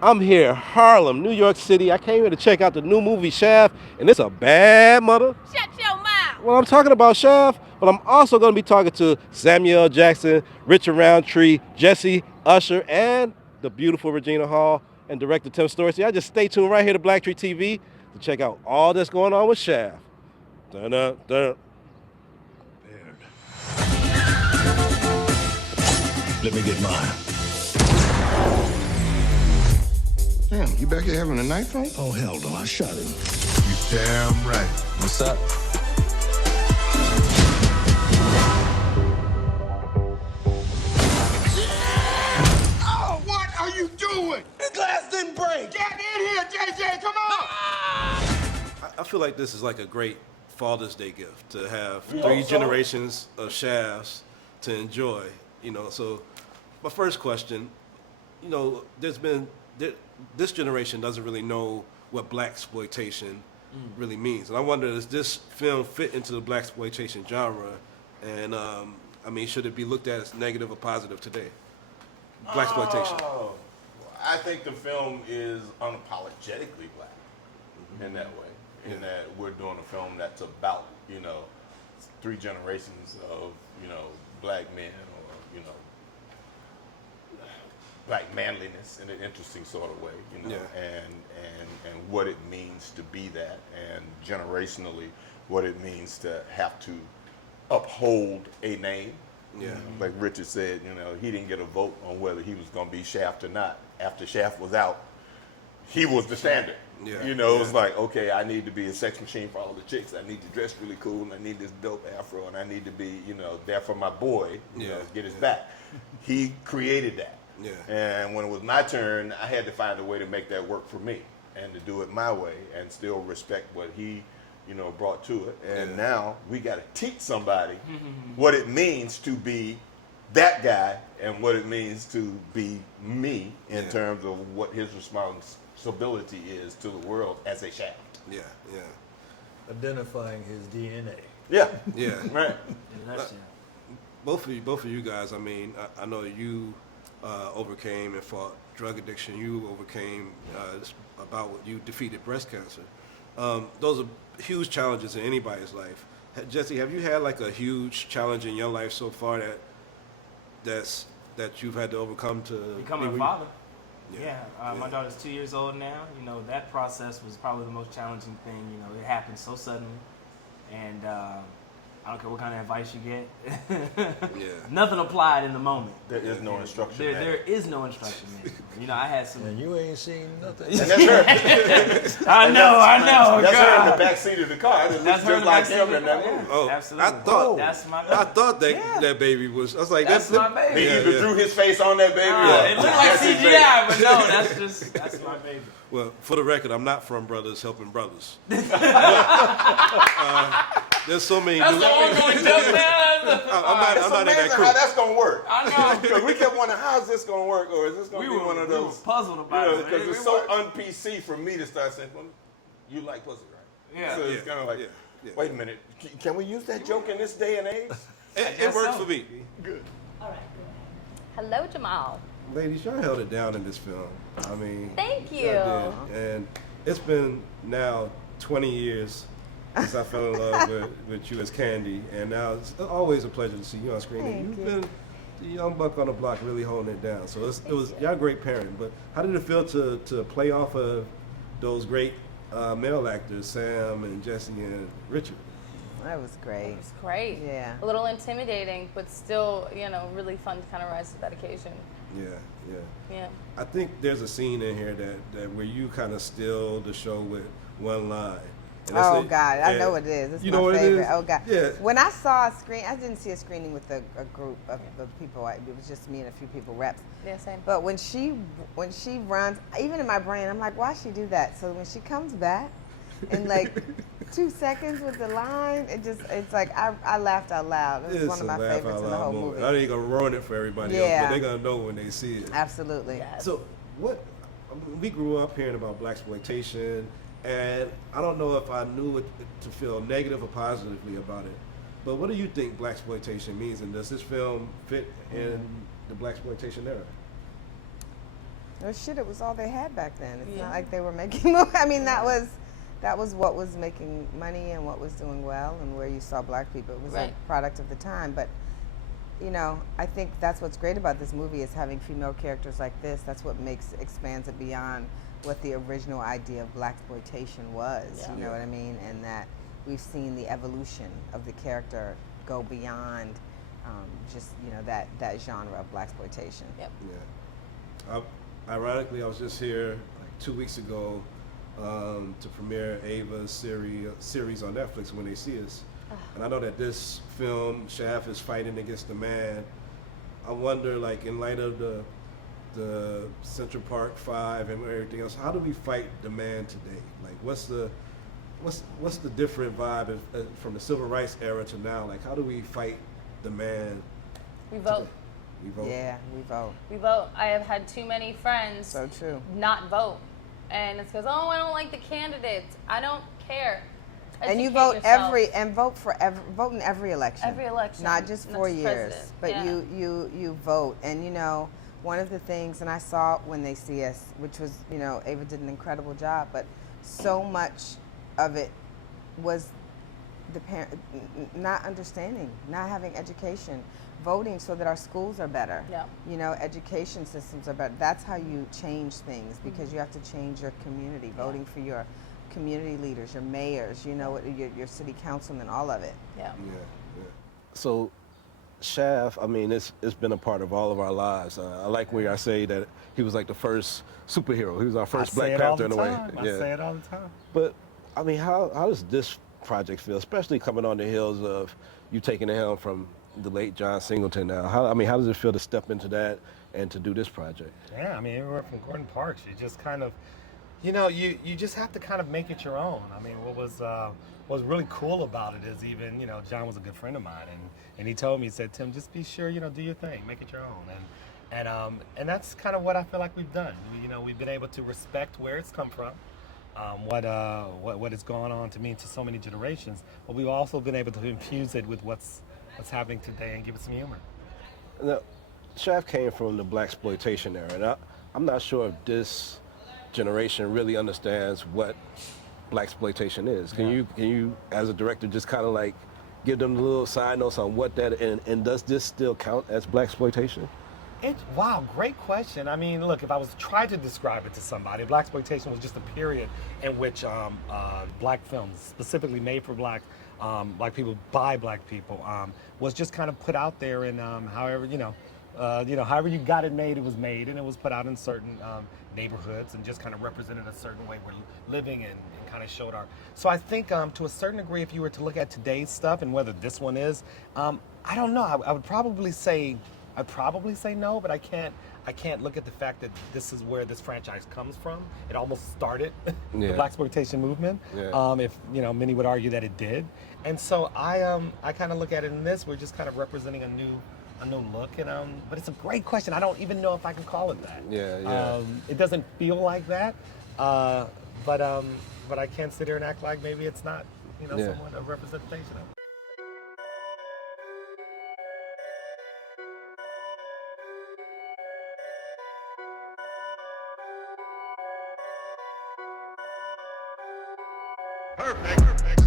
I'm here, Harlem, New York City. I came here to check out the new movie Shaft, and it's a bad mother. Shut your mouth! Well, I'm talking about Shaft, but I'm also going to be talking to Samuel L. Jackson, Richard Roundtree, Jesse, Usher, and the beautiful Regina Hall and director Tim Story. So y'all just stay tuned right here to Black Tree TV to check out all that's going on with Shaft. Dun-dun-dun. Let me get mine. Damn, you back here having a knife fight? Oh, hell no, I shot him. You damn right. What's up? Oh, what are you doing? The glass didn't break. Get in here, JJ, come on! I feel like this is like a great Father's Day gift to have three generations of Shafts to enjoy. So my first question, this generation doesn't really know what black exploitation really means, and I wonder, does this film fit into the black exploitation genre? And should it be looked at as negative or positive today? Black exploitation. Oh, I think the film is unapologetically black in that way. In that we're doing a film that's about, three generations of, black men or, black manliness in an interesting sort of way, and what it means to be that, and generationally what it means to have to uphold a name. Yeah. Like Richard said, he didn't get a vote on whether he was going to be Shaft or not. After Shaft was out, he was the standard. Yeah. It was like, okay, I need to be a sex machine for all the chicks. I need to dress really cool, and I need this dope afro, and I need to be, there for my boy, get his back. He created that. Yeah. And when it was my turn, I had to find a way to make that work for me and to do it my way and still respect what he, brought to it. And now we got to teach somebody what it means to be that guy and what it means to be me in terms of what his responsibility is to the world as a Shaft. Yeah. Identifying his DNA. Yeah. Yeah. Right. Both of you guys. I know you overcame and fought drug addiction. You overcame you defeated breast cancer. Those are huge challenges in anybody's life. Jesse, have you had like a huge challenge in your life so far that you've had to overcome to becoming a father? Yeah. My daughter's 2 years old now. That process was probably the most challenging thing. It happened so suddenly, and I don't care what kind of advice you get. Nothing applied in the moment. There is no instruction. There is no instruction manual. I had some. And you ain't seen nothing. And that's her. I know. That's her in God. the back seat of the car. That's her in just the like back seat him of the in that car, movie. Oh, absolutely. That's my baby. I thought that baby was. I was like, That's my baby. He either drew his face on that baby. It looked like CGI, but no, that's my baby. Well, for the record, I'm not from Brothers Helping Brothers. There's so many. That's the ongoing joke now. It's I'm not in that amazing crew. how that's gonna work. I know. Because we kept wondering, how is this gonna work, or is this gonna be one of we those? were puzzled about it. Because it's so un-PC for me to start saying, well, "You like pussy, right?" Yeah. So it's kind of like, wait a minute, can we use that joke in this day and age? It works for me. Good. All right, go ahead. Hello, Jamal. Ladies, y'all held it down in this film. Thank you. y'all did. And it's been now 20 years since I fell in love with you as Candy, and now it's always a pleasure to see you on screen. And you've been the young buck on the block, really holding it down. So it was y'all great pairing. But how did it feel to play off of those great male actors, Sam and Jesse and Richard? That was great. It was great. Yeah. A little intimidating, but still, really fun to kind of rise to that occasion. Yeah. I think there's a scene in here that where you kind of steal the show with one line. Oh God, I know what it is. It's you my know what favorite. It is? Oh God. Yeah. When I saw a screen, I didn't see a screening with a group of people. It was just me and a few people, reps. Yeah, same. But when she runs, even in my brain, I'm like, why she do that? So when she comes back, in like 2 seconds with the line, it's like I laughed out loud. It was one of my favorites in the whole movie. I ain't gonna ruin it for everybody else, but they're gonna know when they see it. Absolutely. Yes. So we grew up hearing about blaxploitation, and I don't know if I knew it to feel negative or positively about it. But what do you think blaxploitation means, and does this film fit in the blaxploitation era? Oh shit! It was all they had back then. It's Yeah. not like they were making movies. I mean, that was what was making money and what was doing well, and where you saw black people. It was Right. a product of the time. But you know, I think that's what's great about this movie is having female characters like this. That's what expands it beyond what the original idea of blaxploitation was. Yeah. You know what I mean? And that we've seen the evolution of the character go beyond just that genre of blaxploitation. Yep. Yeah. Ironically, I was just here like 2 weeks ago to premiere Ava's series on Netflix, When They See Us. And I know that this film, Shaft, is fighting against the man. I wonder, like, in light of the Central Park 5 and everything else, how do we fight the man today? Like, what's the different vibe from the civil rights era to now? Like, how do we fight the man? We vote. We vote. Yeah, we vote. We vote. I have had too many friends So true. not vote. And it's because, oh, I don't like the candidates. I don't care. And you Educate vote yourself. vote in every election. Every election. Not just 4 Next years, president. but Yeah. you vote. And you know, one of the things, and I saw When They See Us, which was, you know, Ava did an incredible job, but so much of it was the parent not understanding, not having education, voting so that our schools are better. Yeah. You know, education systems are better. That's how you change things, because you have to change your community, voting for your community leaders, your mayors, you know, your city councilmen, all of it. Yeah. Yeah. So, Shaft, I mean, it's been a part of all of our lives. I like where I say that he was like the first superhero. He was our first black character in a way. I say it all the time. But I mean, how does this project feel, especially coming on the heels of you taking the helm from the late John Singleton now? How does it feel to step into that and to do this project? Yeah, I mean, everywhere from Gordon Parks, you just kind of, you know, you just have to kind of make it your own. I mean, what was really cool about it is, even, you know, John was a good friend of mine, and he told me, he said, Tim, just be sure, you know, do your thing, make it your own. And that's kind of what I feel like we've done. You know, we've been able to respect where it's come from, what has gone on to mean to so many generations, but we've also been able to infuse it with what's happening today and give it some humor. Now, Shaft came from the blaxploitation era, and I'm not sure if this generation really understands what blaxploitation is. Can you, as a director, just kind of like give them the little side notes on what that, and does this still count as blaxploitation? Wow, great question. I mean, look, if I was trying to describe it to somebody, blaxploitation was just a period in which black films, specifically made for black people by black people, was just kind of put out there, and however you got it made, it was made, and it was put out in certain neighborhoods and just kind of represented a certain way we're living and kind of showed our. So I think to a certain degree, if you were to look at today's stuff and whether this one is, I don't know. I would probably say no, but I can't look at the fact that this is where this franchise comes from. It almost started the blaxploitation movement. Yeah. If you know, many would argue that it did. And so I kind of look at it in this. We're just kind of representing a new look, and but it's a great question. I don't even know if I can call it that. Yeah. It doesn't feel like that. But I can't sit here and act like maybe it's not, you know, somewhat a representation of it. Perfect.